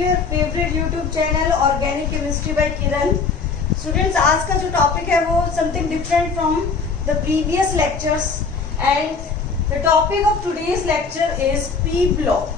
your favorite YouTube channel Organic Chemistry by Kiran. Students, आज का जो टॉपिक है वो something different from the previous lectures and the topic of today's lecture is P block.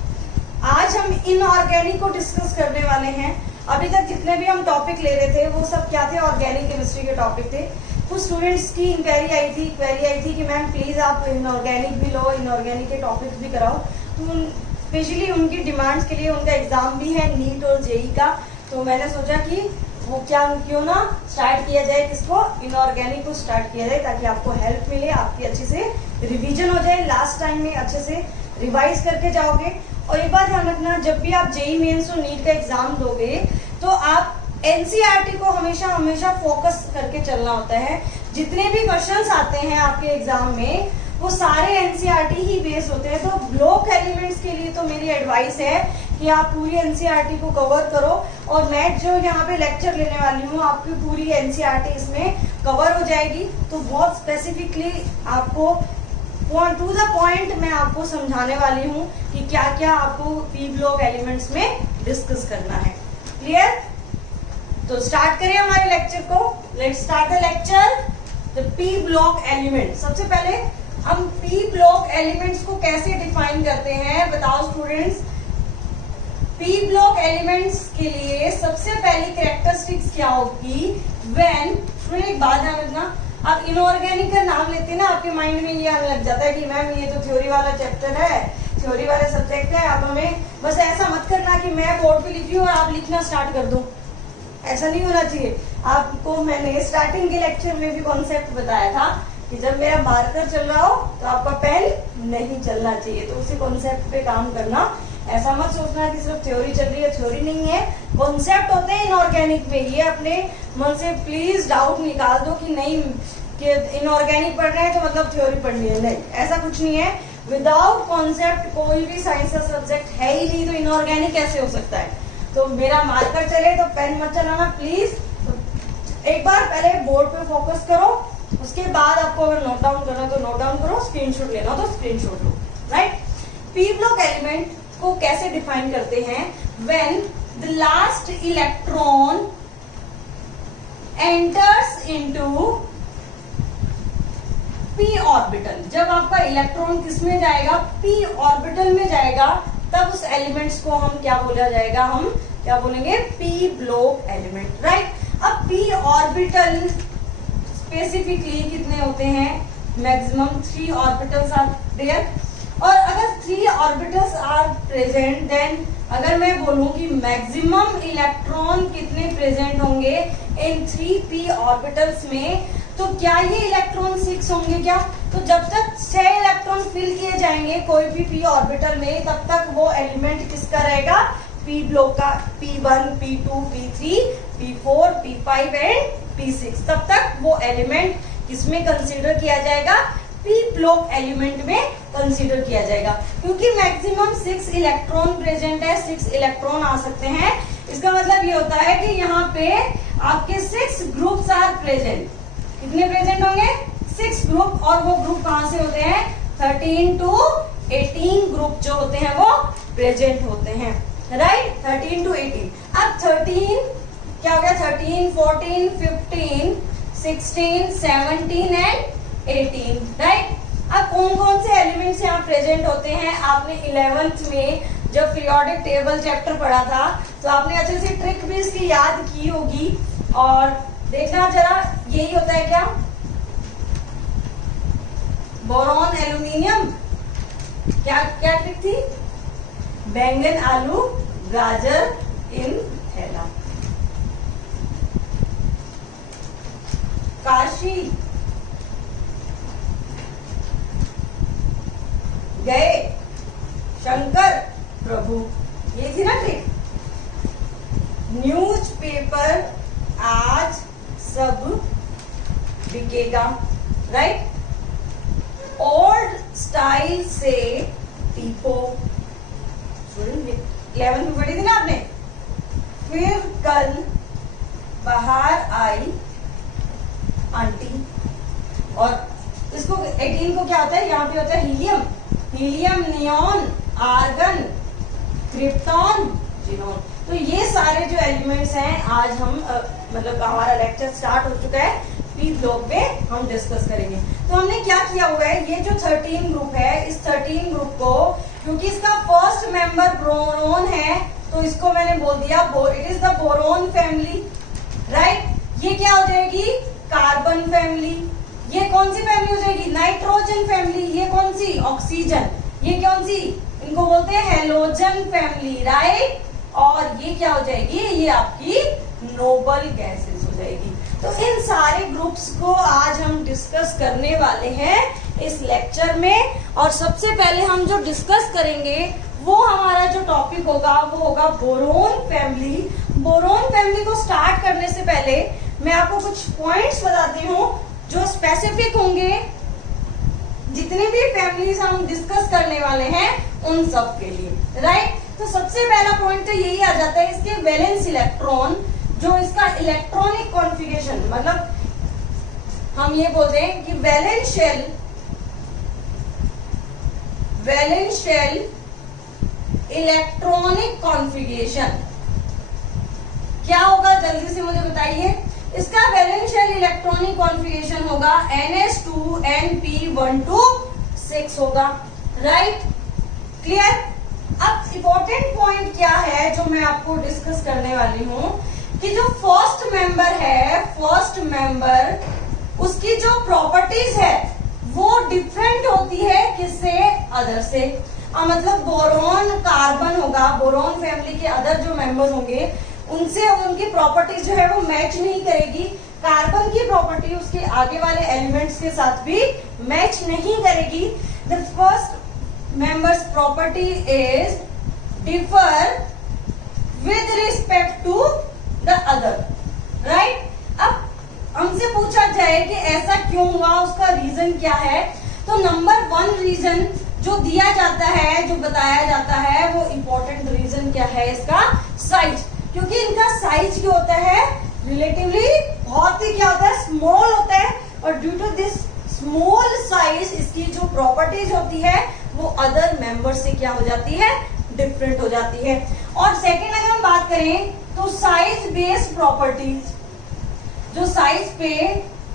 आज हम inorganic को discuss करने वाले हैं। अभी तक जितने भी हम टॉपिक ले रहे थे वो सब क्या थे, ऑर्गेनिक केमिस्ट्री के टॉपिक थे। कुछ स्टूडेंट्स की क्वेरी आई थी कि मैम प्लीज आप इनऑर्गेनिक भी लो, इनऑर्गेनिक के टॉपिक्स भी कराओ। तो स्पेशली उनकी डिमांड्स के लिए उनका एग्जाम भी है नीट और जेई का, तो मैंने सोचा कि वो क्यों ना स्टार्ट किया जाए, किसको, इनऑर्गेनिक को स्टार्ट किया जाए, ताकि आपको हेल्प मिले, आपकी अच्छे से रिवीजन हो जाए, लास्ट टाइम में अच्छे से रिवाइज करके जाओगे। और एक बात ध्यान रखना, जब भी आप जेई मेंस और नीट का एग्जाम दोगे तो आप एनसीईआरटी को हमेशा फोकस करके चलना होता है। जितने भी क्वेश्चंस आते हैं आपके एग्जाम में वो सारे एनसीईआरटी ही बेस्ड होते हैं। तो ब्लॉक एलिमेंट्स के लिए तो मेरी एडवाइस है कि आप पूरी एनसीईआरटी को कवर करो, और मैं जो यहाँ पे लेक्चर लेने वाली हूँ आपकी पूरी एनसीईआरटी इसमें कवर हो जाएगी। तो बहुत स्पेसिफिकली आपको टू द पॉइंट मैं आपको समझाने वाली हूँ कि क्या क्या आपको पी ब्लॉक एलिमेंट्स में डिस्कस करना है। क्लियर? तो स्टार्ट करें हमारे लेक्चर को। Let's start the lecture, the P block element. सबसे पहले हम पी ब्लॉक एलिमेंट्स को कैसे डिफाइन करते हैं, बताओ स्टूडेंट्स। पी ब्लॉक एलिमेंट्स के लिए सबसे पहली कैरेक्टरिस्टिक्स क्या होगी, व्हेन, एक बात ध्यान रखना, अब इनऑर्गेनिक का नाम लेते हैं ना, आपके माइंड में ये आने लग जाता है कि मैम ये तो थ्योरी वाला चैप्टर है, थ्योरी वाले सब्जेक्ट है। अब हमें बस ऐसा मत करना कि मैं बोर्ड पे लिख रही हूँ और आप लिखना स्टार्ट कर दो, ऐसा नहीं होना चाहिए। आपको मैंने स्टार्टिंग के लेक्चर में भी कॉन्सेप्ट बताया था कि जब मेरा मार्कर चल रहा हो तो आपका पेन नहीं चलना चाहिए, तो उसी कॉन्सेप्ट पे काम करना। ऐसा मत सोचना कि सिर्फ थ्योरी चल रही है, थ्योरी नहीं है, कॉन्सेप्ट होते हैं इनऑर्गेनिक में। ये अपने मन से प्लीज डाउट निकाल दो कि नहीं कि इनऑर्गेनिक पढ़ रहे हैं तो मतलब थ्योरी पढ़नी है, नहीं, ऐसा कुछ नहीं है। विदाउट कॉन्सेप्ट कोई भी साइंस का सब्जेक्ट है ही नहीं, तो इनऑर्गेनिक कैसे हो सकता है। तो मेरा मार्कर चले तो पेन मत चलाना प्लीज। तो एक बार पहले बोर्ड पे फोकस करो, उसके बाद आपको अगर नोट डाउन करना तो नोट डाउन करो, स्क्रीनशॉट लेना तो स्क्रीनशॉट लो। राइट? पी ब्लॉक एलिमेंट को कैसे डिफाइन करते हैं, when the last electron enters into P orbital. जब आपका इलेक्ट्रॉन किस में जाएगा, पी ऑर्बिटल में जाएगा, तब उस एलिमेंट्स को हम क्या बोला जाएगा, हम क्या बोलेंगे, पी ब्लॉक एलिमेंट। राइट? अब पी ऑर्बिटल स्पेसिफिकली कितने होते हैं, मैक्सिमम 3 ऑर्बिटल्स आर देयर। और अगर 3 ऑर्बिटल्स आर प्रेजेंट, देन अगर मैं बोलूं कि मैक्सिमम इलेक्ट्रॉन कितने प्रेजेंट होंगे इन 3p ऑर्बिटल्स में, तो क्या ये इलेक्ट्रॉन 6 होंगे क्या? तो जब तक 6 इलेक्ट्रॉन फिल किए जाएंगे कोई भी p ऑर्बिटल में, तब तक वो एलिमेंट किसका रहेगा, p ब्लॉक का। p1, p2, p3, p4, p5 and p6, तब तक वो एलिमेंट किसमें कंसीडर किया जाएगा, पी ब्लॉक एलिमेंट में कंसीडर किया जाएगा। क्योंकि मैक्सिमम 6 इलेक्ट्रॉन प्रेजेंट है, 6 इलेक्ट्रॉन आ सकते हैं। इसका मतलब ये होता है कि यहाँ पे आपके 6 ग्रुप्स आर प्रेजेंट। कितने प्रेजेंट होंगे, 6 ग्रुप। और वो ग्रुप कहाँ से होते हैं, 13 to 18 ग्रुप जो होते हैं वो प्रेजेंट होते हैं। राइट? 13 to 18। अब 13 क्या हो गया, 13, 14, 15, 16, 17 एंड 18। राइट? अब कौन कौन से एलिमेंट्स यहाँ प्रेजेंट होते हैं, आपने 11th में जब पीरियोडिक टेबल चैप्टर पढ़ा था तो आपने अच्छे से ट्रिक भी इसकी याद की होगी। और देखना जरा, यही होता है क्या, बोरॉन एल्यूमिनियम, क्या क्या ट्रिक थी, बैंगन आलू गाजर इन थैला, काशी गए शंकर प्रभु, ये थी ना ट्रिक। न्यूज़पेपर आज सब बिकेगा। राइट? ओल्ड स्टाइल से टीपो, 11th में पढ़ी थी ना आपने। फिर कल बाहर आई आंटी। और इसको 18 को क्या होता है, यहाँ पे होता है helium, neon, argon, krypton, xenon. तो ये सारे जो एलिमेंट्स हैं आज हम मतलब हमारा लेक्चर स्टार्ट हो चुका है, पी ब्लॉक में हम डिस्कस करेंगे। तो हमने क्या किया हुआ है, ये जो 13 ग्रुप है, इस 13 ग्रुप को क्योंकि इसका फर्स्ट मेंबर बोरोन है तो इसको मैंने बोल दिया it is the boron family, right. ये क्या हो जाएगी, कार्बन फैमिली। ये कौन सी फैमिली हो जाएगी, नाइट्रोजन फैमिली। ये कौन सी, ऑक्सीजन। ये कौन सी, इनको बोलते हैं हेलोजन फैमिली, राइट। और ये क्या हो जाएगी, ये आपकी नोबल गैसेस हो जाएगी। तो इन सारे ग्रुप्स को आज हम डिस्कस करने वाले हैं इस लेक्चर में। और सबसे पहले हम जो डिस्कस करेंगे वो हमारा जो टॉपिक होगा वो होगा बोरोन फैमिली। बोरोन फैमिली को स्टार्ट करने से पहले मैं आपको कुछ पॉइंट्स बताती हूँ जो स्पेसिफिक होंगे जितनी भी फैमिलीज हम डिस्कस करने वाले हैं उन सब के लिए, राइट। तो सबसे पहला पॉइंट तो यही आ जाता है, इसके वैलेंस इलेक्ट्रॉन, जो इसका इलेक्ट्रॉनिक कॉन्फ़िगरेशन, मतलब हम ये बोलते हैं कि वैलेंस शेल इलेक्ट्रॉनिक कॉन्फ़िगरेशन क्या होगा, जल्दी से मुझे बताइए। इसका वैलेंस शेल इलेक्ट्रॉनिक कॉन्फ़िगरेशन होगा NH2NP126 होगा, राइट, क्लियर। अब इम्पोर्टेंट पॉइंट क्या है जो मैं आपको डिस्कस करने वाली हूं कि जो फर्स्ट मेंबर उसकी जो प्रॉपर्टीज है वो डिफरेंट होती है किससे, अदर से। मतलब बोरोन कार्बन होगा, बोरोन फैमिली के अदर जो मेंबर्स होंगे उनसे उनकी प्रॉपर्टीज जो है वो मैच नहीं करेगी। कार्बन की प्रॉपर्टी उसके आगे वाले एलिमेंट्स के साथ भी मैच नहीं करेगी। The first members property is differ with respect to the other, right. अब हमसे पूछा जाए कि ऐसा क्यों हुआ, उसका रीजन क्या है, तो नंबर 1 रीजन जो दिया जाता है, जो बताया जाता है, वो इम्पोर्टेंट रीजन क्या है, इसका साइज। क्योंकि इनका साइज क्या होता है, रिलेटिवली बहुत ही क्या होता है, स्मॉल होता है। और due to this small size इसकी जो प्रॉपर्टीज होती है वो अदर मेंबर से क्या हो जाती है, डिफरेंट हो जाती है। और सेकेंड अगर हम बात करें तो साइज बेस्ड प्रॉपर्टीज, जो साइज पे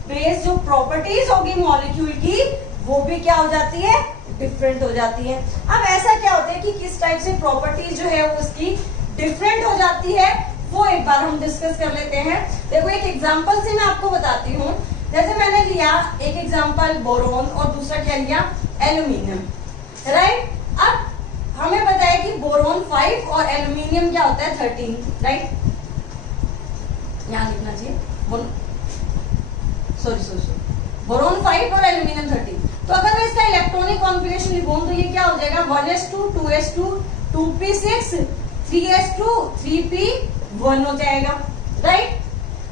बेस्ड जो प्रॉपर्टीज होगी मॉलिक्यूल की वो भी क्या हो जाती है, डिफरेंट हो जाती है। अब ऐसा क्या होता है कि किस टाइप से प्रॉपर्टीज जो है वो उसकी डिफरेंट हो जाती है वो एक बार हम डिस्कस कर लेते हैं। देखो एक एग्जांपल से मैं आपको बताती हूँ। जैसे मैंने लिया एक एग्जांपल बोरोन और दूसरा क्या लिया, एल्यूमिनियम, राइट। अब हमें पता है कि बोरोन 5 और एल्यूमिनियम क्या होता है 13, राइट। यहाँ लिखना चाहिए सॉरी बोरोन 5 और एल्यूमिनियम 13। तो अगर मैं इसका इलेक्ट्रॉनिक कॉन्फ़िगरेशन लिखूं तो ये क्या हो जाएगा 1s2 2s2 2p6 3s2 3p1 हो जाएगा, राइट।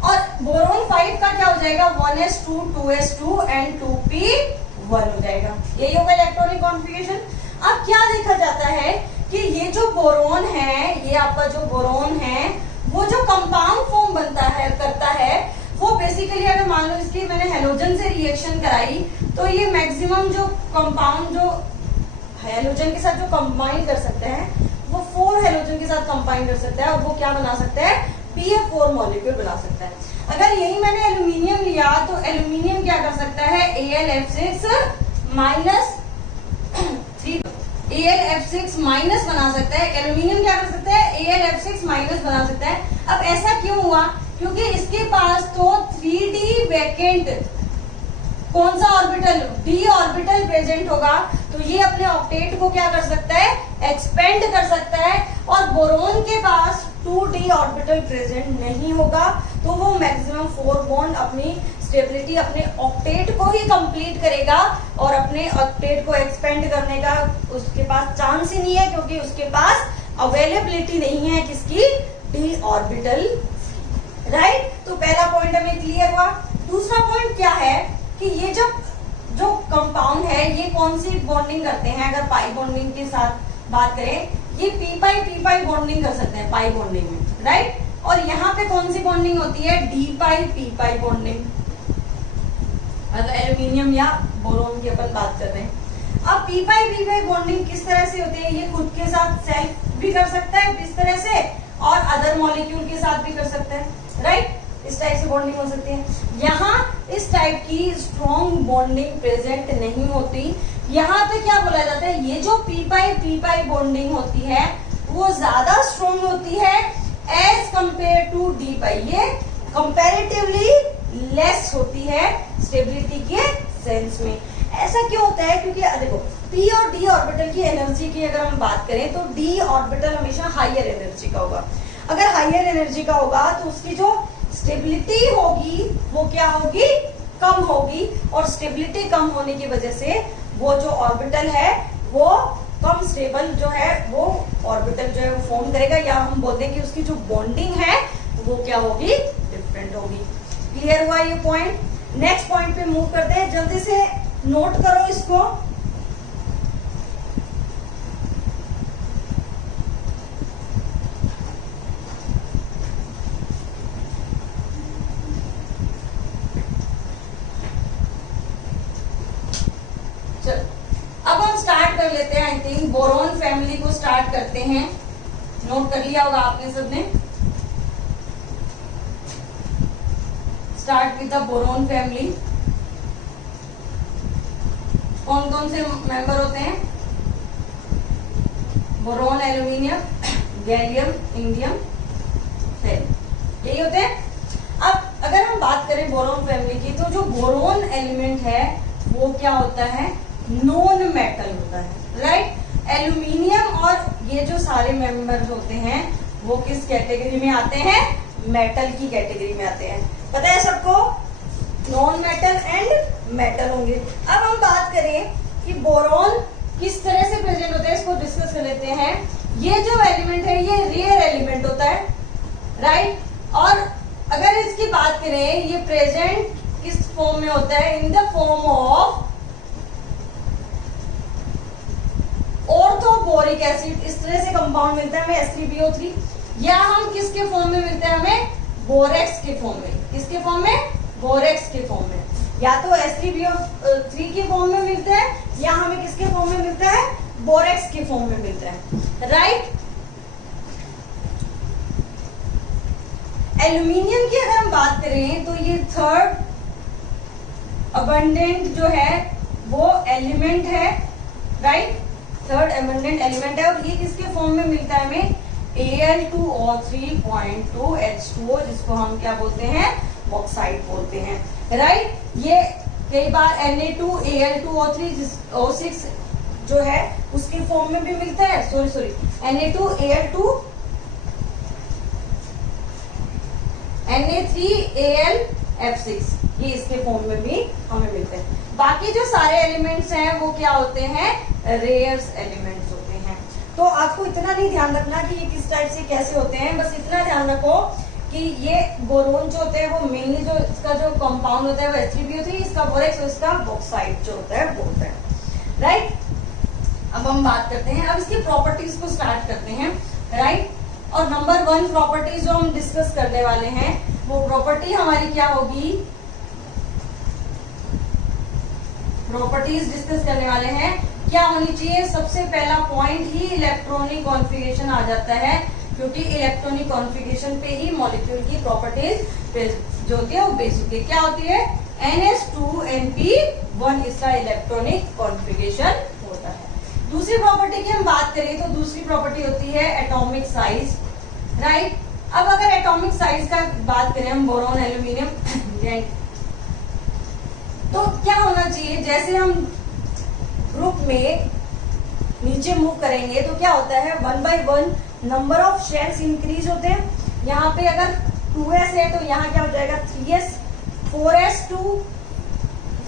और बोरोन 5 का क्या हो जाएगा 1s2 2s2 एंड 2p1 हो जाएगा। यही होगा इलेक्ट्रॉनिक कॉन्फ़िगरेशन। अब क्या देखा जाता है कि ये जो बोरोन है, ये आपका जो बोरोन है वो जो कंपाउंड फॉर्म बनता है करता है वो बेसिकली अगर मान लो इसकी मैंने हेलोजन से रिएक्शन कराई तो ये मैक्सिमम जो कंपाउंड जो हेलोजन के साथ जो कंबाइन कर सकते हैं वो 4 हेलोजन के साथ कंबाइन कर सकता है और वो क्या बना सकता है, PF4 मॉलिक्यूल बना सकता है। अगर यही मैंने एल्यूमिनियम लिया तो एल्यूमिनियम क्या कर सकता है, AlF6 माइनस 3 AlF6 माइनस बना सकता है। एल्यूमिनियम क्या कर सकता है, AlF6 माइनस बना सकता है। अब ऐसा क्यों हुआ, क्योंकि इसके पास तो 3d वैकेंट कौन सा ऑर्बिटल, d ऑर्बिटल प्रेजेंट होगा, तो ये अपने ऑक्टेट को क्या कर सकता है, एक्सपेंड कर सकता है। और बोरोन के पास 2d ऑर्बिटल प्रेजेंट नहीं होगा तो वो मैक्सिमम 4 बॉन्ड अपनी स्टेबिलिटी अपने ऑक्टेट को ही कंप्लीट करेगा और अपने ऑक्टेट को एक्सपेंड करने का उसके पास चांस ही नहीं है, क्योंकि उसके पास अवेलेबिलिटी नहीं है किसकी, d ऑर्बिटल, राइट। तो पहला पॉइंट हमें क्लियर हुआ। दूसरा पॉइंट क्या है कि ये जो कंपाउंड है ये कौन सी बॉन्डिंग करते हैं, अगर पाई बॉन्डिंग के साथ बात करें ये पी पाई बॉन्डिंग कर सकते हैं पाई बॉन्डिंग में, राइट। और यहाँ पे कौन सी बॉन्डिंग होती है, डी पाई बॉन्डिंग, मतलब एल्यूमिनियम या बोरोन की अपन बात कर रहे हैं। अब पी पाई बॉन्डिंग किस तरह से होती है, ये खुद के साथ सेल्फ भी कर सकता है इस तरह से और अदर मॉलिक्यूल के साथ भी कर सकते हैं, राइट। इस टाइप से बॉन्डिंग हो सकती है। यहाँ इस टाइप की स्ट्रॉन्ग बॉन्डिंग प्रेजेंट नहीं होती। यहाँ पे क्या बोला जाता है, ये जो पी पाई बॉन्डिंग होती है वो ज्यादा स्ट्रॉन्ग होती है एज कंपेयर टू डी पाई। ये कंपैरेटिवली लेस होती है स्टेबिलिटी के सेंस में। ऐसा क्यों होता है, क्योंकि देखो पी और डी ऑर्बिटल की एनर्जी की अगर हम बात करें तो डी ऑर्बिटल हमेशा हायर एनर्जी का होगा। अगर हायर एनर्जी का होगा तो उसकी जो स्टेबिलिटी होगी वो क्या होगी, कम होगी। और स्टेबिलिटी कम होने की वजह से वो जो ऑर्बिटल है वो कम स्टेबल जो है वो ऑर्बिटल जो है वो फॉर्म करेगा, या हम बोलते हैं कि उसकी जो बॉन्डिंग है वो क्या होगी, डिफरेंट होगी। क्लियर हुआ ये पॉइंट। नेक्स्ट पॉइंट पे मूव करते हैं, जल्दी से नोट करो इसको। अब हम स्टार्ट कर लेते हैं। आई थिंक बोरोन फैमिली को स्टार्ट करते हैं। नोट कर लिया होगा आपने सबने। Start with the boron family. कौन कौन से मेंबर होते हैं, बोरोन, एल्यूमिनियम, गैलियम, इंडियम, यही होते हैं। अब अगर हम बात करें बोरोन फैमिली की, तो जो बोरोन एलिमेंट है वो क्या होता है, नॉन मेटल होता है, राइट। एल्यूमिनियम और ये जो सारे मेंबर्स होते हैं वो किस कैटेगरी में आते हैं, मेटल की कैटेगरी में आते हैं। पता है सबको, नॉन मेटल एंड मेटल होंगे। अब हम बात करें कि बोरोन किस तरह से प्रेजेंट होता है, इसको डिस्कस कर लेते हैं। ये जो एलिमेंट है ये रेयर एलिमेंट होता है, राइट। और अगर इसकी बात करें, ये प्रेजेंट किस फॉर्म में होता है, in the form of orthoboric acid. इस तरह से कंपाउंड मिलता है हमें H3BO3, या हम किसके फॉर्म में मिलता है, हमें बोरेक्स के फॉर्म में। किसके फॉर्म में, बोरेक्स के फॉर्म में। या तो H3BO3 के फॉर्म में मिलता है, या हमें किसके फॉर्म में मिलता है, बोरेक्स के फॉर्म में मिलता है, राइट। एल्यूमिनियम की अगर हम बात करें तो ये थर्ड अबंडेंट जो है वो एलिमेंट है, राइट। थर्ड अबंडेंट एलिमेंट है, और ये किसके फॉर्म में मिलता है हमें, Al2O3.2 H2O, जिसको हम क्या बोलते हैं, बॉक्साइट बोलते हैं, राइट। ये कई बार Na2Al2O3 जो है उसके फॉर्म में भी मिलता है, Na3Al6, ये इसके फॉर्म में भी हमें मिलते हैं। बाकी जो सारे एलिमेंट्स हैं वो क्या होते हैं, रेयर्स एलिमेंट्स होते हैं। तो आपको इतना नहीं ध्यान रखना कि ये किस टाइप से कैसे होते हैं, बस इतना ध्यान रखो कि ये बोरोन जो होते हैं वो मेनली जो इसका जो कंपाउंड होता है वो H3BO3, इसका बोरेक्स और इसका बॉक्साइट जो होता है वो होता है, राइट। अब हम बात करते हैं, अब इसकी प्रॉपर्टीज को स्टार्ट करते हैं, राइट। और नंबर 1 प्रॉपर्टी जो हम डिस्कस करने वाले हैं वो प्रॉपर्टी हमारी क्या होगी, प्रॉपर्टीज डिस्कस करने वाले हैं, क्या होनी चाहिए। सबसे पहला पॉइंट ही इलेक्ट्रॉनिक कॉन्फ़िगरेशन आ जाता है, क्योंकि इलेक्ट्रॉनिक कॉन्फ़िगरेशन पे ही मॉलिक्यूल की प्रॉपर्टीज जो होती है वो बेस होती है। क्या होती है, NH2NP1 इसका इलेक्ट्रॉनिक कॉन्फ़िगरेशन होता है। दूसरी प्रॉपर्टी की हम बात करें तो दूसरी प्रॉपर्टी होती है एटॉमिक साइज, राइट। अब अगर एटॉमिक साइज का बात करें हम बोरोन, एल्यूमिनियम, तो क्या होना चाहिए, जैसे हम ग्रुप में नीचे मूव करेंगे तो क्या होता है, 1 by 1 number of shells increase होते हैं। यहाँ पे अगर 2s है तो यहाँ क्या हो जाएगा, 3s, 4s2,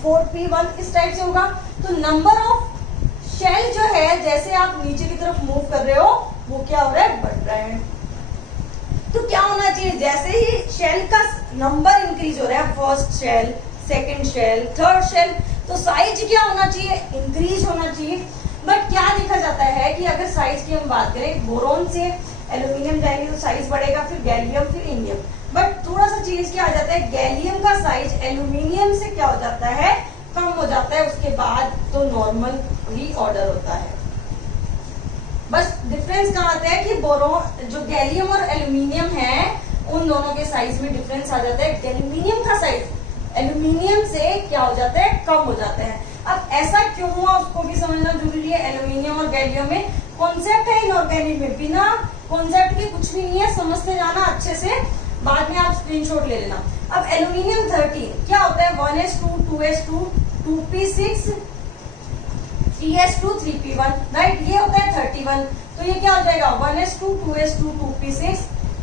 4p1, इस टाइप से होगा। तो नंबर ऑफ शेल जो है जैसे आप नीचे की तरफ मूव कर रहे हो वो क्या हो रहा है, बढ़ रहा है। तो क्या होना चाहिए, जैसे ही शेल का नंबर इंक्रीज हो रहा है, first shell, second shell, third shell, तो साइज क्या होना चाहिए, इंक्रीज होना चाहिए। बट क्या देखा जाता है कि अगर साइज की हम बात करें, बोरोन से एल्यूमिनियम जाएंगे तो साइज बढ़ेगा, फिर गैलियम, फिर इंडियम। बट थोड़ा सा चीज क्या आ जाता है, गैलियम का साइज एल्यूमिनियम से क्या हो जाता है, कम हो जाता है, उसके बाद तो नॉर्मल ही ऑर्डर होता है। बस डिफरेंस कहाँ आता है कि बोरोन जो गैलियम और एल्यूमिनियम है उन दोनों के साइज में डिफरेंस आ जाता है। गैल्यूमिनियम का साइज एल्यूमिनियम से क्या हो जाता है, कम हो जाता है। अब ऐसा क्यों हुआ उसको भी समझना जरूरी है। एल्यूमिनियम और गैलियम में कॉन्सेप्ट है इनऑर्गेनिक में, बिना कॉन्सेप्ट के कुछ भी नहीं है, समझते जाना अच्छे से, बाद में आप स्क्रीनशॉट ले लेना। अब एल्यूमिनियम 13 क्या होता है, 1s2 2s2 2p6 3s2 3p1, right, ये होता है 31। तो ये क्या हो जाएगा 1s2 2s2 2p6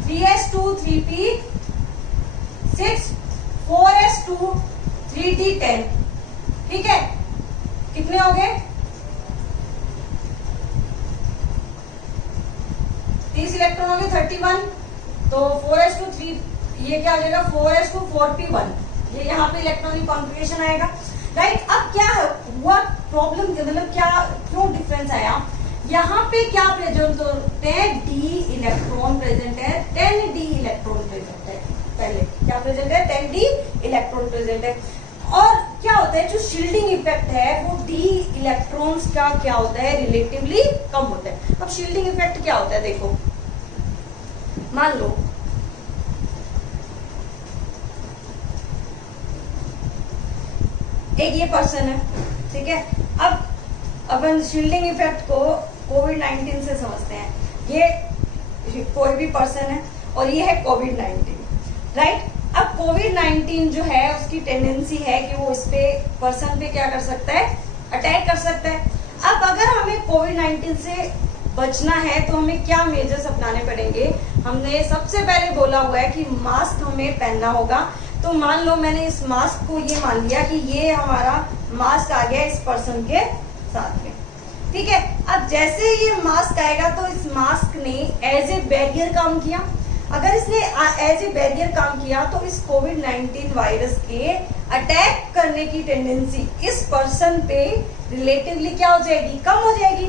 3s2 3p6 4s2 3d10, ठीक है। कितने हो गए 30 इलेक्ट्रॉन हो गए 31, तो 4s2 3, ये क्या हो जाएगा 4s2 4p1, ये यहाँ पे इलेक्ट्रॉनिक कॉन्फ़िगरेशन आएगा, राइट। अब क्या हुआ प्रॉब्लम, मतलब क्या क्यों डिफरेंस आया, यहाँ पे क्या प्रेजेंट होते हैं, डी इलेक्ट्रॉन प्रेजेंट है, 10d इलेक्ट्रॉन प्रेजेंट है, पहले क्या प्रेजेंट है 10d इलेक्ट्रॉन प्रेजेंट है। और क्या होता है जो शील्डिंग इफेक्ट है वो डी इलेक्ट्रॉन्स का क्या होता है रिलेटिवली कम होता है। अब शील्डिंग इफेक्ट क्या होता है, देखो मान लो एक ये पर्सन है, ठीक है। अब अपन शील्डिंग इफेक्ट को कोविड-19 से समझते हैं। ये कोई भी पर्सन है और ये है कोविड-19, राइट। अब कोविड-19 जो है उसकी टेंडेंसी है कि वो इस पे पर्सन पे क्या कर सकता है, अटैक कर सकता है। अब अगर हमें कोविड-19 से बचना है तो हमें क्या मेजर्स अपनाने पड़ेंगे, हमने सबसे पहले बोला हुआ है कि मास्क हमें पहनना होगा। तो मान लो मैंने इस मास्क को ये मान लिया कि ये हमारा मास्क आ गया इस पर्सन के साथ में, ठीक है। अब जैसे ये मास्क आएगा तो इस मास्क ने एज ए बैरियर काम किया। अगर इसने एज ए बैरियर काम किया तो इस कोविड-19 वायरस के अटैक करने की टेंडेंसी इस पर्सन पे रिलेटिवली क्या हो जाएगी, कम हो जाएगी।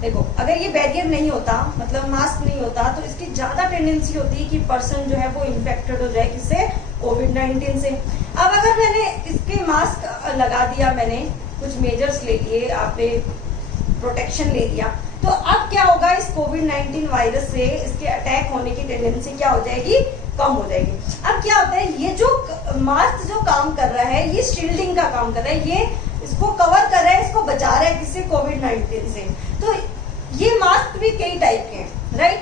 देखो अगर ये बैरियर नहीं होता, मतलब मास्क नहीं होता, तो इसकी ज्यादा टेंडेंसी होती है कि पर्सन जो है वो इन्फेक्टेड हो जाए किससे, कोविड-19 से। अब अगर मैंने इसके मास्क लगा दिया, मैंने कुछ मेजर्स ले लिए, आपने प्रोटेक्शन ले लिया, तो अब क्या होगा, इस कोविड-19 वायरस से इसके अटैक होने की टेंडेंसी क्या हो जाएगी, कम हो जाएगी। अब क्या होता है, ये जो मास्क जो काम कर रहा है ये शील्डिंग का काम कर रहा है, ये इसको कवर कर रहा है, इसको बचा रहा है किससे, कोविड-19 से। तो ये मास्क भी कई टाइप के हैं, राइट।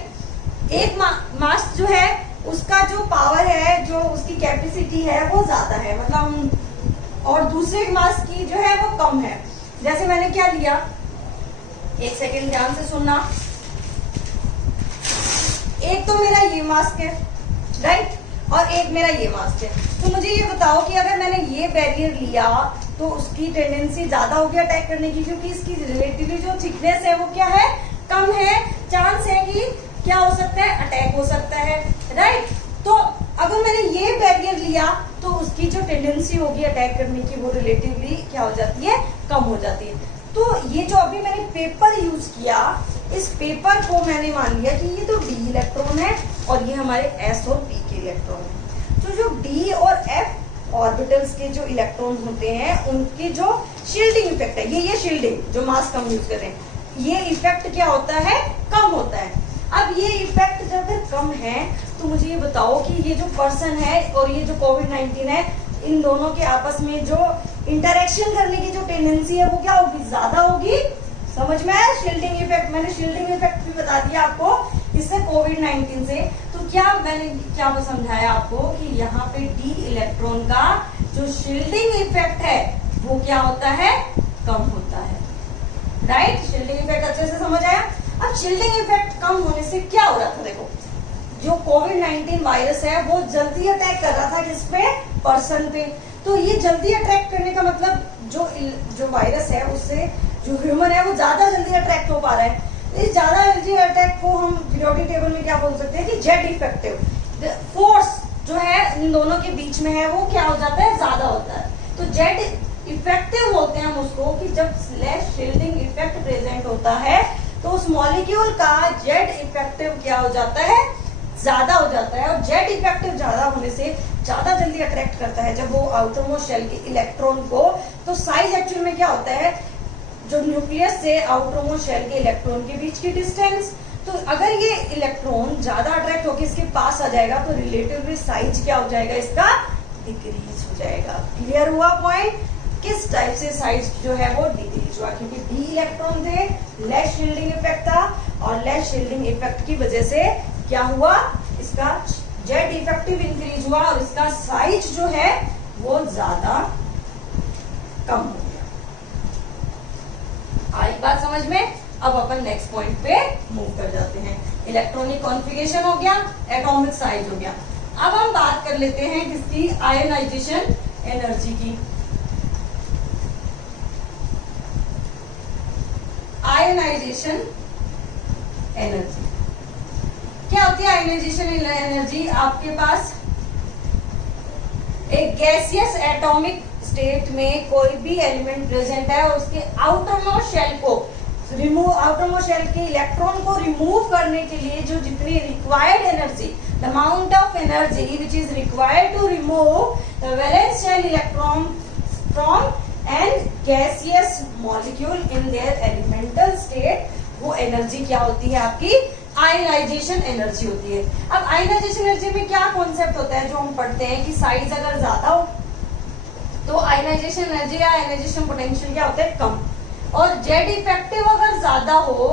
एक मास्क जो है उसका जो पावर है, जो उसकी कैपेसिटी है वो ज्यादा है, मतलब, और दूसरे मास्क की जो है वो कम है। जैसे मैंने क्या लिया, एक सेकेंड ध्यान से सुनना, एक तो मेरा ये मास्क है, राइट, और एक मेरा ये मास्क है। तो मुझे ये बताओ कि अगर मैंने ये बैरियर लिया तो उसकी टेंडेंसी ज्यादा होगी अटैक करने की, क्योंकि इसकी रिलेटिवली जो थिकनेस है वो क्या है, कम है, चांस है कि क्या हो सकता है, अटैक हो सकता है, राइट। तो अगर मैंने ये बैरियर लिया तो उसकी जो टेंडेंसी होगी अटैक करने की वो रिलेटिवली क्या हो जाती है, कम हो जाती है। तो ये जो अभी मैंने पेपर यूज किया, इस पेपर को मैंने मान लिया कि ये तो डी इलेक्ट्रॉन है और ये हमारे एस और पी के इलेक्ट्रॉन है। तो जो डी और एफ ऑर्बिटल्स के जो इलेक्ट्रॉन होते हैं उनकी जो शील्डिंग इफेक्ट है, ये शील्डिंग जो मास्क हम यूज कर रहे हैं, ये इफेक्ट क्या होता है, कम होता है। अब ये इफेक्ट जब कम है तो मुझे ये बताओ कि ये जो पर्सन है और ये जो कोविड-19 है, इन दोनों के आपस में जो इंटरेक्शन करने की जो टेंडेंसी है वो क्या होगी, ज्यादा होगी। समझ में आया शील्डिंग इफेक्ट, मैंने शील्डिंग इफेक्ट भी बता दिया आपको इससे कोविड-19 से। तो क्या मैंने क्या समझाया आपको कि यहाँ पे डी इलेक्ट्रॉन का जो शील्डिंग इफेक्ट है वो क्या होता है, कम होता है, राइट। शील्डिंग इफेक्ट अच्छे से समझ आया। अब शील्डिंग इफेक्ट कम होने से क्या हो रहा था, देखो जो कोविड-19 वायरस है वो जल्दी अटैक कर रहा था किस पे, पर्सन पे। तो ये जल्दी अटैक करने का मतलब जो वायरस है उससे जो ह्यूमन है वो ज्यादा जल्दी अट्रैक्ट हो पा रहा है। इस ज्यादा जल्दी अटैक को हम पीरियोडिक टेबल में क्या बोल सकते हैं कि जेट इफेक्टिव फोर्स जो है इन दोनों के बीच में है वो क्या हो जाता है, ज्यादा होता है। तो जेट इफेक्टिव होते हैं हम उसको कि जब स्लैश शील्डिंग इफेक्ट प्रेजेंट होता है तो उस मॉलिक्यूल का जेट इफेक्टिव क्या हो जाता है, ज्यादा हो जाता है। और जेट इफेक्टिव ज्यादा होने से ज्यादा जल्दी अट्रैक्ट करता है जब वो आउटर मोस्ट शेल के इलेक्ट्रॉन को। तो साइज एक्चुअल में क्या होता है, जो न्यूक्लियस से आउटरमोस्ट शेल के इलेक्ट्रॉन के बीच की डिस्टेंस। तो अगर ये इलेक्ट्रॉन ज्यादा अट्रैक्ट होकर इसके पास आ जाएगा तो रिलेटिवली साइज क्या हो जाएगा, इसका डिक्रीज हो जाएगा। क्लियर हुआ पॉइंट? किस टाइप से साइज जो है वो डिक्रीज हुआ, क्योंकि डी इलेक्ट्रॉन थे, लेस शील्डिंग इफेक्ट था, और लेस शील्डिंग इफेक्ट की वजह से क्या हुआ, इसका जेड इफेक्टिव इंक्रीज हुआ और इसका साइज जो है वो ज्यादा कम हो गया। आई बात समझ में? अब अपन नेक्स्ट पॉइंट पे मूव कर जाते हैं। इलेक्ट्रॉनिक कॉन्फ़िगरेशन हो गया, एटॉमिक साइज हो गया। अब हम बात कर लेते हैं किसकी, आयनाइजेशन एनर्जी की। आयनाइजेशन एनर्जी क्या होती है? आयनाइजेशन एनर्जी, आपके पास एक गैसियस एटॉमिक स्टेट में कोई भी एलिमेंट प्रेजेंट है और उसके आउटरमोस्ट शेल को आउटरमोस्ट शेल के इलेक्ट्रॉन को रिमूव करने के लिए जो जितनी required energy, the amount of energy which is required to remove the valence shell electron from an gaseous molecule in their elemental state, वो एनर्जी क्या होती है? आपकी आयनाइजेशन एनर्जी होती है। अब आयनाइजेशन एनर्जी में क्या कॉन्सेप्ट होता है जो हम पढ़ते हैं कि साइज अगर ज्यादा हो तो आयनाइजेशन एनर्जी या आयनाइजेशन पोटेंशियल क्या होता है? कम, और जेड इफेक्टिव अगर ज्यादा हो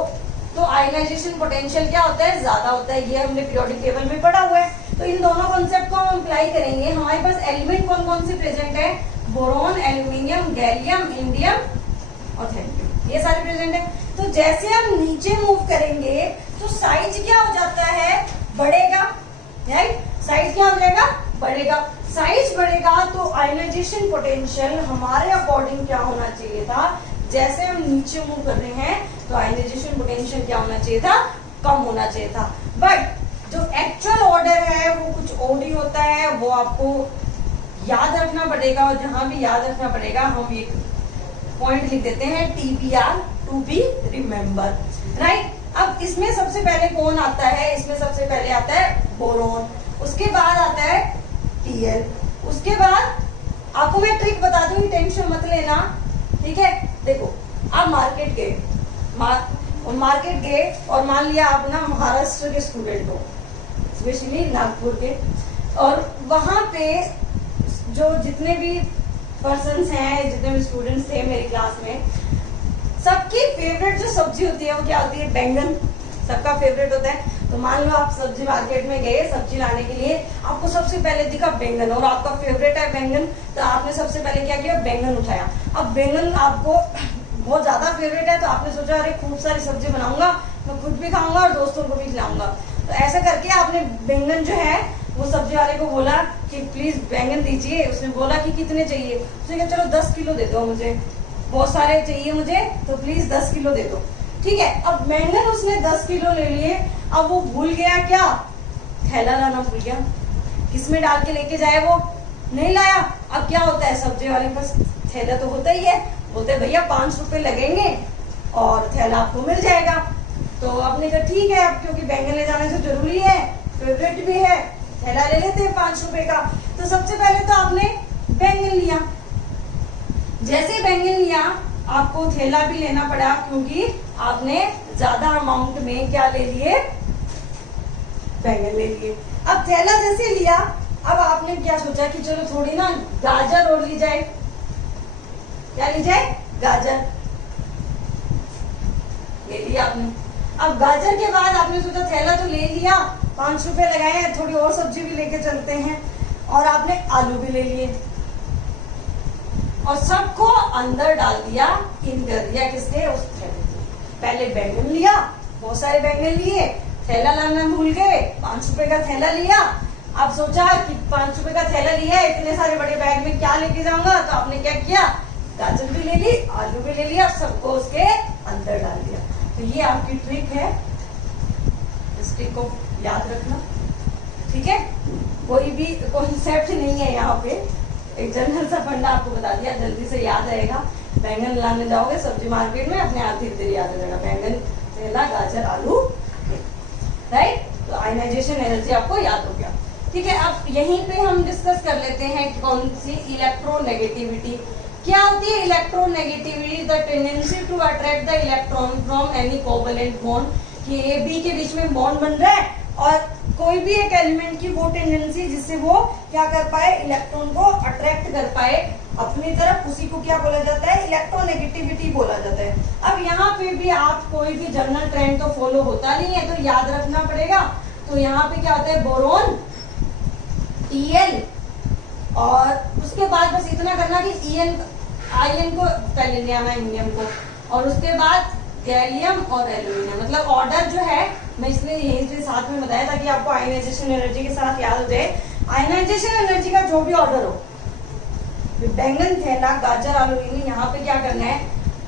तो आयनाइजेशन पोटेंशियल क्या होता है? ज्यादा होता है। ये हमने पीरियोडिक टेबल में पढ़ा हुआ है। तो इन दोनों कॉन्सेप्ट को हम अप्लाई करेंगे। हमारे पास एलिमेंट कौन कौन से प्रेजेंट है? बोरोन, एल्यूमिनियम, गैलियम, इंडियम और थैलियम, ये सारे प्रेजेंट है। तो जैसे हम नीचे मूव करेंगे तो साइज क्या हो जाता है? बढ़ेगा, राइट? साइज क्या हो जाएगा? बढ़ेगा। साइज बढ़ेगा तो आयनाइजेशन पोटेंशियल हमारे अकॉर्डिंग क्या होना चाहिए था? जैसे हम नीचे मूव कर रहे हैं तो आयनाइजेशन पोटेंशियल क्या होना चाहिए था? कम होना चाहिए था। बट जो एक्चुअल ऑर्डर है वो कुछ और ही होता है, वो आपको याद रखना पड़ेगा। और जहां भी याद रखना पड़ेगा हम एक पॉइंट लिख देते हैं, TBR, to be remember, right? अब इसमें सबसे पहले कौन आता है? इसमें सबसे पहले आता है बोरोन, उसके बाद आता है Tl, उसके बाद आपको मैं ट्रिक बता दूंगी, टेंशन मत लेना, ठीक है? देखो, आप मार्केट गए और मान लिया आप ना महाराष्ट्र के स्टूडेंट हो, स्पेशली नागपुर के, और वहां पे जो जितने भी पर्सन्स हैं, जितने भी स्टूडेंट्स थे मेरी क्लास में, सबकी फेवरेट जो सब्जी होती है वो क्या होती है? बैंगन। सबका फेवरेट होता है। तो मान लो आप सब्जी मार्केट में गए सब्जी लाने के लिए, आपको सबसे पहले दिखा बैंगन और आपका फेवरेट है बैंगन, तो आपने सबसे पहले क्या किया? बैंगन उठाया। अब बैंगन आपको बहुत ज्यादा फेवरेट है तो आपने सोचा अरे खूब सारी सब्जी बनाऊंगा, मैं खुद भी खाऊंगा और दोस्तों को भी खिलाऊंगा। तो ऐसा करके आपने बैंगन जो है वो सब्जी वाले को बोला कि प्लीज बैंगन दीजिए। उसने बोला कि कितने चाहिए? उसने कहा चलो 10 किलो दे दो, मुझे बहुत सारे चाहिए मुझे, तो प्लीज 10 किलो दे दो। ठीक है, अब बैंगन उसने 10 किलो ले लिए। अब वो भूल गया क्या? थैला लाना भूल गया। किसमें डाल के लेके जाए? वो नहीं लाया। अब क्या होता है, सब्जी वाले के पास थैला तो होता ही है, बोलते हैं भैया 5 रुपए लगेंगे और थैला आपको मिल जाएगा। तो आपने कहा ठीक है, अब क्योंकि बैंगन ले जाना तो जरूरी है, फेवरेट भी है, थैला ले लेते हैं 5 रुपए का। तो सबसे पहले तो आपने बैंगन लिया। जैसे बैंगन लिया आपको थैला भी लेना पड़ा, क्योंकि आपने ज्यादा अमाउंट में क्या ले लिए? बैंगन ले लिए। अब थैला जैसे लिया, अब आपने क्या सोचा कि चलो थोड़ी ना गाजर और ली जाए। क्या ली जाए? गाजर ले लिया आपने। अब गाजर के बाद आपने सोचा थैला तो ले लिया, 5 रुपए लगाए हैं, थोड़ी और सब्जी भी लेके चलते हैं, और आपने आलू भी ले लिए और सबको अंदर डाल दिया, इन कर दिया किसके? उस थैले। पहले बैंगन लिया, बहुत सारे बैंगन लिए, थैला लाना भूल गए, 5 रुपए का थैला लिया। अब सोचा कि 5 रुपए का थैला लिया, इतने सारे बड़े बैग में क्या लेके जाऊंगा? तो आपने क्या किया? गाजर भी ले ली, आलू भी ले लिया, सबको उसके अंदर डाल दिया। तो ये आपकी ट्रिक है, इस ट्रिक को याद रखना, ठीक है? कोई भी कॉन्सेप्ट नहीं है यहाँ पे, एक जनरल सा फंडा आपको बता दिया, जल्दी से याद रहेगा। बैंगन लाने जाओगे सब्जी मार्केट में, अपने आप धीरे धीरे याद हो जाएगा, बैंगन, थैला, गाजर, आलू, राइट? तो आयनाइजेशन एनर्जी आपको याद हो गया, ठीक है? अब यहीं पे हम डिस्कस कर लेते हैं कौन सी? इलेक्ट्रोनेगेटिविटी। क्या होती है electronegativity, the tendency to attract the electron from any covalent bond, कि ए बी के बीच में बॉन्ड बन रहा है और कोई भी एक एलिमेंट की वो टेंडेंसी जिससे वो क्या कर पाए, इलेक्ट्रॉन को अट्रैक्ट कर पाए अपनी तरफ, उसी को क्या बोला जाता है, इलेक्ट्रोनेगेटिविटी बोला जाता है। अब यहाँ पे भी आप कोई भी जनरल ट्रेंड तो फॉलो होता नहीं है, तो याद रखना पड़ेगा। तो यहाँ पे क्या होता है, बोरोन Tel, और उसके बाद बस इतना करना कि En आयन को पहले ले आना, इंडियम को, और उसके बाद गैलियम और एल्यूमिनियम। मतलब ऑर्डर जो है मैं इसलिए यही साथ में बताया ताकि आपको आयनाइजेशन एनर्जी के साथ याद हो जाए। आयनाइजेशन एनर्जी का जो भी ऑर्डर हो, बैंगन थैला, गाजर, आलू, यहाँ पे क्या करना है,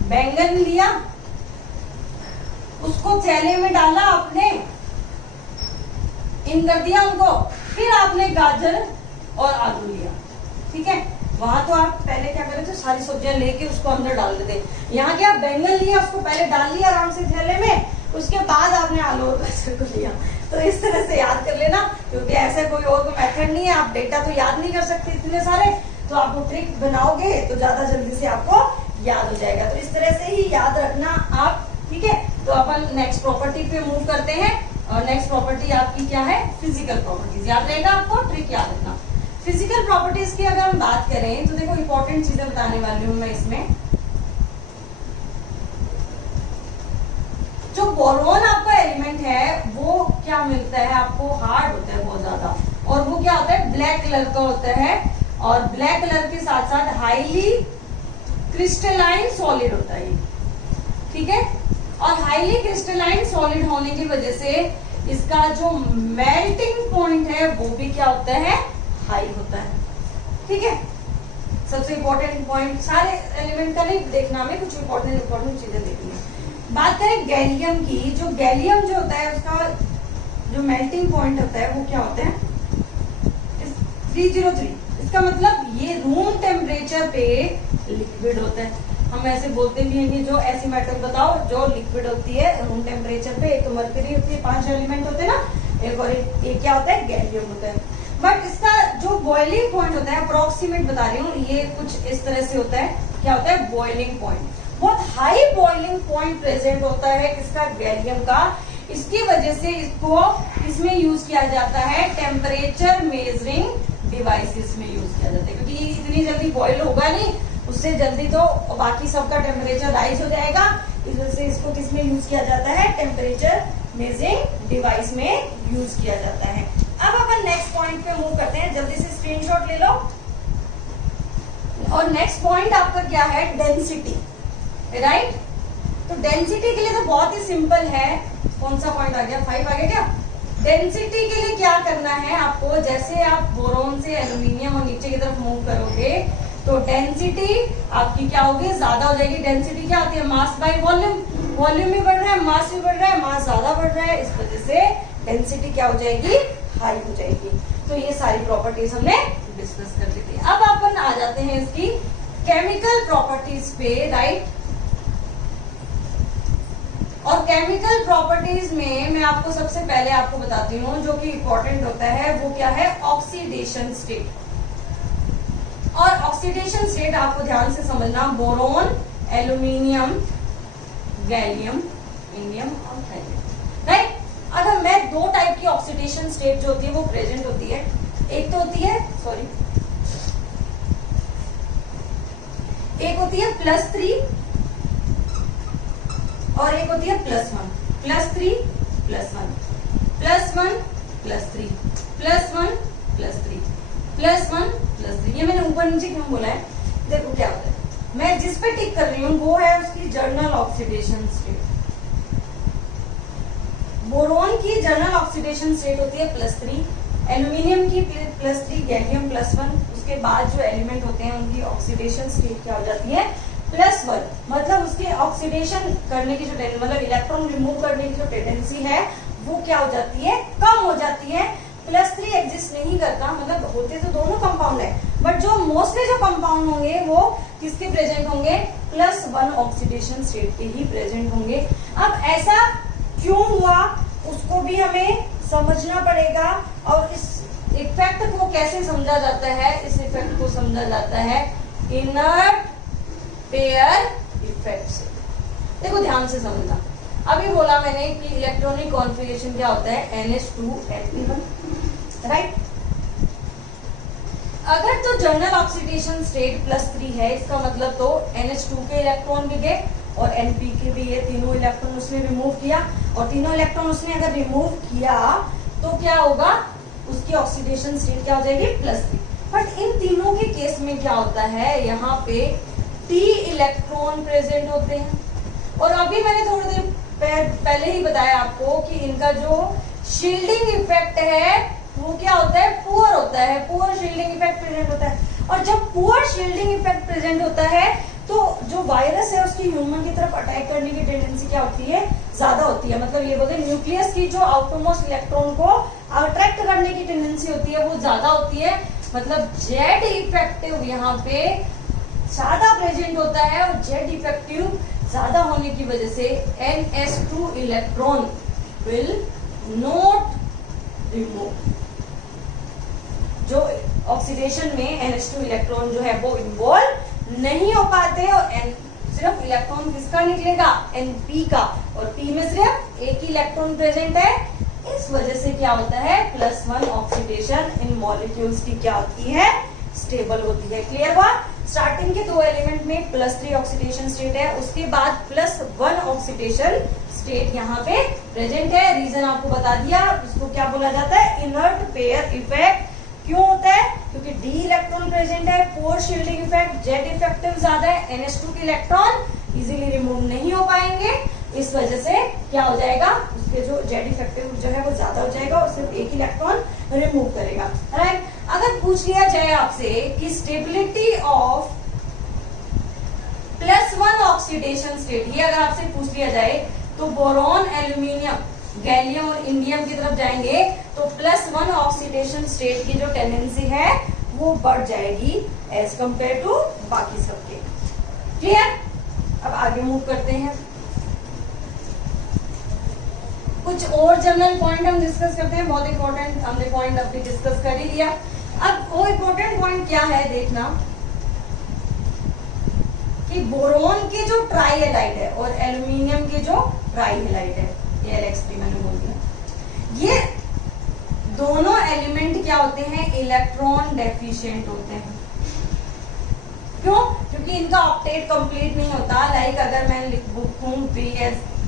बैंगन लिया, उसको थैले में डाला आपने, इन कर दिया उनको, फिर आपने गाजर और आलू लिया, ठीक है। वहां तो आप पहले क्या करते थे, सारी सब्जियां लेके उसको अंदर डाल देते। यहाँ क्या, बैंगन लिया, उसको पहले डाल लिया आराम से थैले में, उसके बाद आपने आलू और गाजर को लिया। तो इस तरह से याद कर लेना, क्योंकि ऐसा कोई और मेथड नहीं है, आप डेटा तो याद नहीं कर सकते इतने सारे, तो आप वो ट्रिक बनाओगे तो ज्यादा जल्दी से आपको याद हो जाएगा। तो इस तरह से ही याद रखना आप, ठीक है। तो अपन नेक्स्ट प्रॉपर्टी पे मूव करते हैं, और नेक्स्ट प्रॉपर्टी आपकी क्या है, फिजिकल प्रॉपर्टीज। याद रहेगा आपको, ट्रिक याद रखना। फिजिकल प्रॉपर्टीज की अगर हम बात करें तो देखो इंपॉर्टेंट चीजें बताने वाली हूं मैं इसमें। जो बोरोन आपका एलिमेंट है वो क्या मिलता है आपको, हार्ड होता है बहुत ज्यादा, और वो क्या होता है, ब्लैक कलर का होता है, और ब्लैक कलर के साथ साथ हाईली क्रिस्टलाइन सॉलिड होता है, ठीक है। और हाईली क्रिस्टलाइन सॉलिड होने की वजह से इसका जो मेल्टिंग पॉइंट है वो भी क्या होता है, हाई होता है, ठीक है। सबसे इंपॉर्टेंट पॉइंट, सारे एलिमेंट का नहीं देखना, हमें कुछ इंपॉर्टेंट चीजें देखनी है। बात करें गैलियम की, जो गैलियम जो होता है उसका जो मेल्टिंग पॉइंट होता है वो क्या होता है, 303। इसका मतलब ये रूम टेम्परेचर पे लिक्विड होता है। हम ऐसे बोलते भी हैं कि जो ऐसी मेटल बताओ जो लिक्विड होती है रूम टेम्परेचर पे, एक तो मरकरी होती है, 5 एलिमेंट होते हैं ना, एक और एक क्या होता है, गैलियम होता है। बट इसका जो बॉइलिंग पॉइंट होता है, अप्रोक्सीमेट बता रही हूँ, ये कुछ इस तरह से होता है, क्या होता है, बॉइलिंग पॉइंट। बहुत हाई बॉइलिंग पॉइंट प्रेजेंट होता है किसका, गैलियम का। इसकी वजह से इसको इसमें यूज किया जाता है, टेम्परेचर मेजरिंग डिवाइसेस में यूज किया जाता है, क्योंकि इतनी जल्दी बॉइल होगा नहीं, उससे जल्दी तो बाकी सबका टेम्परेचर राइज हो जाएगा। इस वजह से इसको किसमें यूज किया जाता है, टेम्परेचर मेजरिंग डिवाइस में यूज किया जाता है। अब अपन नेक्स्ट पॉइंट पे मूव करते हैं, जल्दी से स्क्रीनशॉट ले लो। और नेक्स्ट पॉइंट आपका क्या है, डेंसिटी, राइट। तो डेंसिटी के लिए तो बहुत ही सिंपल है, कौन सा पॉइंट आ गया, 5 आ गया क्या। डेंसिटी के लिए क्या करना है आपको, जैसे आप बोरोन से एल्यूमिनियम और नीचे की तरफ मूव करोगे तो डेंसिटी आपकी क्या होगी, ज्यादा हो जाएगी। डेंसिटी क्या होती है, मास बाय वॉल्यूम, वॉल्यूम भी बढ़ रहा है, मास भी बढ़ रहा है, मास ज्यादा बढ़ रहा है, इस वजह से डेंसिटी क्या हो जाएगी, हाई हो जाएगी। तो ये सारी प्रॉपर्टीज हमने डिस्कस कर ली थी। अब अपन आ जाते हैं इसकी केमिकल प्रॉपर्टीज पे, राइट। और केमिकल प्रॉपर्टीज में मैं आपको सबसे पहले आपको बताती हूँ जो कि इंपॉर्टेंट होता है, वो क्या है, ऑक्सीडेशन स्टेट। और ऑक्सीडेशन स्टेट आपको ध्यान से समझना, बोरोन, एल्यूमिनियम, गैलियम, इंडियम और थाइरियम, राइट। अगर मैं दो टाइप की ऑक्सीडेशन स्टेट जो होती है वो प्रेजेंट होती है, एक तो होती है एक होती है +3 और एक होती है +1, +3 +1, +1 +3, +1 +3, +1 +3। ये मैंने ऊपर नीचे क्यों बोला है, देखो क्या होता है, मैं जिस पे टिक कर रही हूँ वो है उसकी जर्नल ऑक्सीडेशन स्टेट। बोरोन की जर्नल ऑक्सीडेशन स्टेट होती है +3, एल्यूमिनियम की +3, गैलियम +1। उसके बाद जो एलिमेंट होते हैं उनकी ऑक्सीडेशन स्टेट क्या हो जाती है, +1। मतलब उसकी ऑक्सीडेशन करने की जो मतलब इलेक्ट्रॉन रिमूव करने की जो टेंडेंसी है वो क्या हो जाती है, कम हो जाती है। +3 एग्जिस्ट नहीं करता, मतलब होते तो दोनों कंपाउंड है, बट जो मोस्टली जो कंपाउंड होंगे वो किसके प्रेजेंट होंगे, +1 ऑक्सीडेशन स्टेट के ही प्रेजेंट होंगे। अब ऐसा क्यों हुआ उसको भी हमें समझना पड़ेगा, और इस इफेक्ट को कैसे समझा जाता है, इस इफेक्ट को समझा जाता है इनर्ट पेयर इफेक्ट से। देखो ध्यान से समझना, अभी बोला मैंने कि इलेक्ट्रॉनिक कॉन्फ़िगरेशन क्या होता है, NH2Sp1, राइट। अगर तो जर्नल ऑक्सीडेशन स्टेट +3 है, इसका मतलब तो NH2 के इलेक्ट्रॉन भी गए और Np के भी, ये तीनों इलेक्ट्रॉन उसने रिमूव किया, और तीनों इलेक्ट्रॉन उसने अगर रिमूव किया तो क्या होगा, उसकी ऑक्सीडेशन स्टेट क्या हो जाएगी, +3। बट इन तीनों के केस में क्या होता है, यहाँ पे T इलेक्ट्रॉन प्रेजेंट होते हैं, और अभी मैंने थोड़ी देर पहले ही बताया आपको कि इनका जो शील्डिंग इफेक्ट है वो क्या होता है, पुअर होता है, पुअर शील्डिंग इफेक्ट प्रेजेंट होता है। और जब पुअर शील्डिंग इफेक्ट प्रेजेंट होता है तो जो वायरस है उसकी ह्यूमन की तरफ अटैक करने की टेंडेंसी क्या होती है, ज्यादा होती है। मतलब ये बोलते हैं न्यूक्लियस की जो आउटरमोस्ट इलेक्ट्रॉन को अट्रैक्ट करने की टेंडेंसी होती है वो ज्यादा होती है। मतलब जेड इफेक्टिव यहाँ पे ज्यादा प्रेजेंट होता है, और जेड इफेक्टिव ज्यादा होने की वजह से NS2 electron will not remove. जो ऑक्सीडेशन में NH2 इलेक्ट्रॉन जो है वो इन्वॉल्व नहीं हो पाते, और सिर्फ इलेक्ट्रॉन किसका निकलेगा, Np का, और P में सिर्फ एक ही इलेक्ट्रॉन प्रेजेंट है। इस वजह से क्या होता है, +1 ऑक्सीडेशन इन मॉलिक्यूल्स की क्या होती है, स्टेबल होती है। क्लियर हुआ। स्टार्टिंग के दो एलिमेंट में +3 ऑक्सीडेशन स्टेट है, उसके बाद +1 ऑक्सीडेशन स्टेट यहाँ पे प्रेजेंट है। रीजन आपको बता दिया, इसको क्या बोला जाता है, इनर्ट पेयर इफेक्ट। क्यों होता है, क्योंकि D इलेक्ट्रॉन प्रेजेंट है, poor shielding effect, Z effective ज्यादा है, NH2 के इलेक्ट्रॉन इजीली रिमूव नहीं हो पाएंगे, इस वजह से क्या हो जाएगा, उसके जो जेड इफेक्टिव जो है वो ज्यादा हो जाएगा और सिर्फ एक इलेक्ट्रॉन रिमूव करेगा, राइट। अगर पूछ लिया जाए आपसे कि स्टेबिलिटी ऑफ +1 ऑक्सीडेशन स्टेट, ये अगर आपसे पूछ लिया जाए तो बोरॉन, एल्यूमिनियम, गैलियम और इंडियम की तरफ जाएंगे तो +1 ऑक्सीडेशन स्टेट की जो टेंडेंसी है वो बढ़ जाएगी एज कंपेयर टू बाकी सबके। क्लियर। अब आगे मूव करते हैं, कुछ और जनरल पॉइंट हम डिस्कस करते हैं। बहुत इंपॉर्टेंट हमने पॉइंट अभी डिस्कस कर ही दिया। अब वो इंपॉर्टेंट पॉइंट क्या है देखना कि बोरोन के जो ट्राई हैलाइड है और एल्यूमिनियम के जो ट्राई हैलाइड है, ये LX3 मैंने बोल दिया, ये दोनों एलिमेंट क्या होते हैं, इलेक्ट्रॉन डेफिशिएंट होते हैं। क्यों, क्योंकि इनका ऑक्टेट कंप्लीट नहीं होता। लाइक अगर मैं लिखूं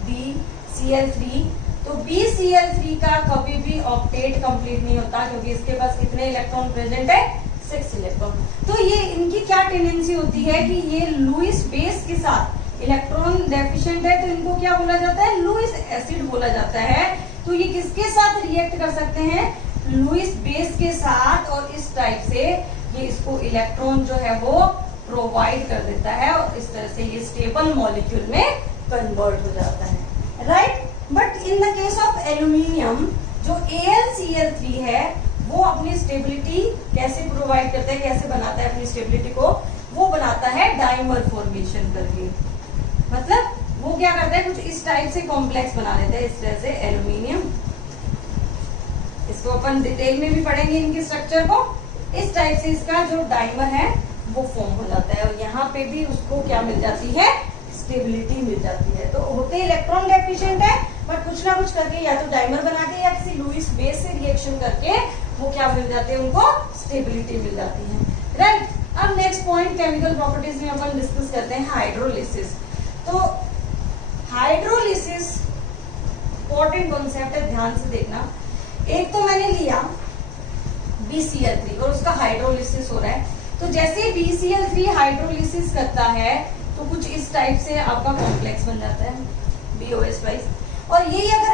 BCl3 तो BCl3 का कभी भी ऑक्टेट कंप्लीट नहीं होता, क्योंकि इसके पास कितने इलेक्ट्रॉन प्रेजेंट है, 6 इलेक्ट्रॉन। तो ये इनकी क्या टेंडेंसी होती है कि ये लुईस बेस के साथ इलेक्ट्रॉन डेफिशिएंट है, तो इनको क्या बोला जाता है, लुईस एसिड बोला जाता है। तो ये किसके साथ रिएक्ट कर सकते हैं, लुईस बेस के साथ, और इस टाइप से ये इसको इलेक्ट्रॉन जो है वो प्रोवाइड कर देता है, और इस तरह से ये स्टेबल मॉलिक्यूल में कन्वर्ट हो जाता है, right. But in the case of aluminium जो AlCl3 है वो अपनी स्टेबिलिटी कैसे प्रोवाइड करता है, कैसे बनाता है अपनी स्टेबिलिटी को, वो बनाता है डाइमर फॉर्मेशन करके। मतलब वो क्या करता है, कुछ इस टाइप से कॉम्प्लेक्स बना लेता है, इस तरह से एल्यूमिनियम, इसको अपन डिटेल में भी पढ़ेंगे इनके स्ट्रक्चर को। इस टाइप से इसका जो डाइमर है वो फॉर्म हो जाता है, और यहाँ पे भी उसको क्या मिल जाती है, स्टेबिलिटी मिल जाती है। तो होते इलेक्ट्रॉन डेफिशिएंट है, बट कुछ ना कुछ करके या तो डाइमर बना के या किसी लुईस बेस से रिएक्शन करके वो क्या मिल जाते हैं, उनको स्टेबिलिटी मिल जाती है, राइट। अब नेक्स्ट पॉइंट केमिकल प्रॉपर्टीज में अपन डिस्कस करते हैं हाइड्रोलिसिस। तो हाइड्रोलिसिस इंपॉर्टेंट कॉन्सेप्ट है, ध्यान से देखना। एक तो मैंने लिया BCl3 और उसका हाइड्रोलिसिस हो रहा है, तो जैसे BCl3 हाइड्रोलिसिस करता है तो कुछ इस टाइप से आपका कॉम्प्लेक्स बन जाता है BOH वाइज, और यही अगर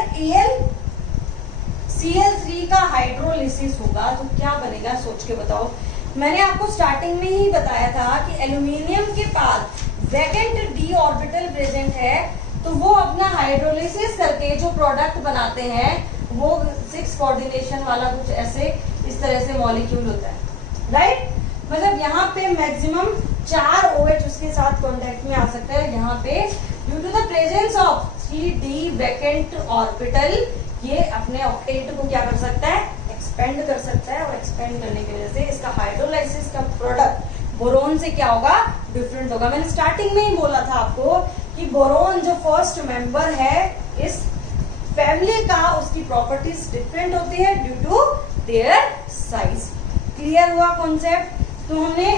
AlCl3 का हाइड्रोलिसिस होगा तो क्या बनेगा, सोच के बताओ। मैंने आपको स्टार्टिंग में ही बताया था कि एल्यूमिनियम के पास वैकेंट d ऑर्बिटल प्रेजेंट है, तो वो अपना हाइड्रोलिसिस करके जो प्रोडक्ट बनाते हैं वो 6 कोऑर्डिनेशन वाला कुछ ऐसे इस तरह से मॉलिक्यूल होता है, राइट। मतलब यहाँ पे मैक्सिमम 4 OH उसके साथ कांटेक्ट में आ सकता है। यहाँ पे due to the presence of 3d vacant orbital ये अपने ऑक्टेट को क्या कर सकता है, एक्सपेंड कर सकता है, और एक्सपेंड करने की वजह से इसका हाइड्रोलाइसिस का प्रोडक्ट बोरोन से क्या होगा, डिफरेंट होगा। मैंने स्टार्टिंग में ही बोला था आपको कि बोरोन जो फर्स्ट मेंबर है इस फैमिली का, उसकी प्रॉपर्टीज डिफरेंट होती है due to their size. Clear हुआ कॉन्सेप्ट? तो हमने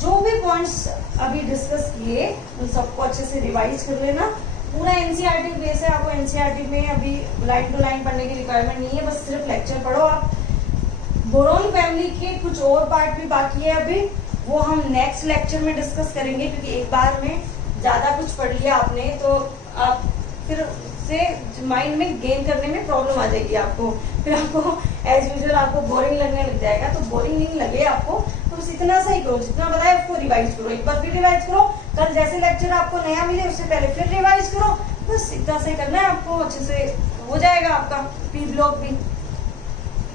जो भी पॉइंट्स अभी डिस्कस किए उन सबको अच्छे से रिवाइज कर लेना। पूरा एनसीईआरटी बेस है, आपको एनसीईआरटी में अभी लाइन टू लाइन पढ़ने की रिक्वायरमेंट नहीं है, बस सिर्फ लेक्चर पढ़ो आप। बोरोन फैमिली के कुछ और पार्ट भी बाकी है अभी, वो हम नेक्स्ट लेक्चर में डिस्कस करेंगे, क्योंकि एक बार में ज्यादा कुछ पढ़ लिया आपने तो आप फिर से माइंड में गेन करने में प्रॉब्लम आ जाएगी आपको, फिर आपको एज यूजुअल आपको बोरिंग लगने लग जाएगा। तो बोरिंग नहीं लगे आपको तो बस इतना सा ही करो, जितना बताया उसको रिवाइज करो, एक बार फिर रिवाइज करो, कल जैसे लेक्चर आपको नया मिले उससे पहले फिर रिवाइज करो, बस इतना से करना है आपको, अच्छे से हो जाएगा आपका पी ब्लॉक भी।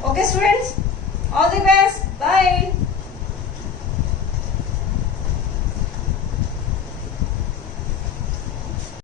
Okay students, all the best, bye.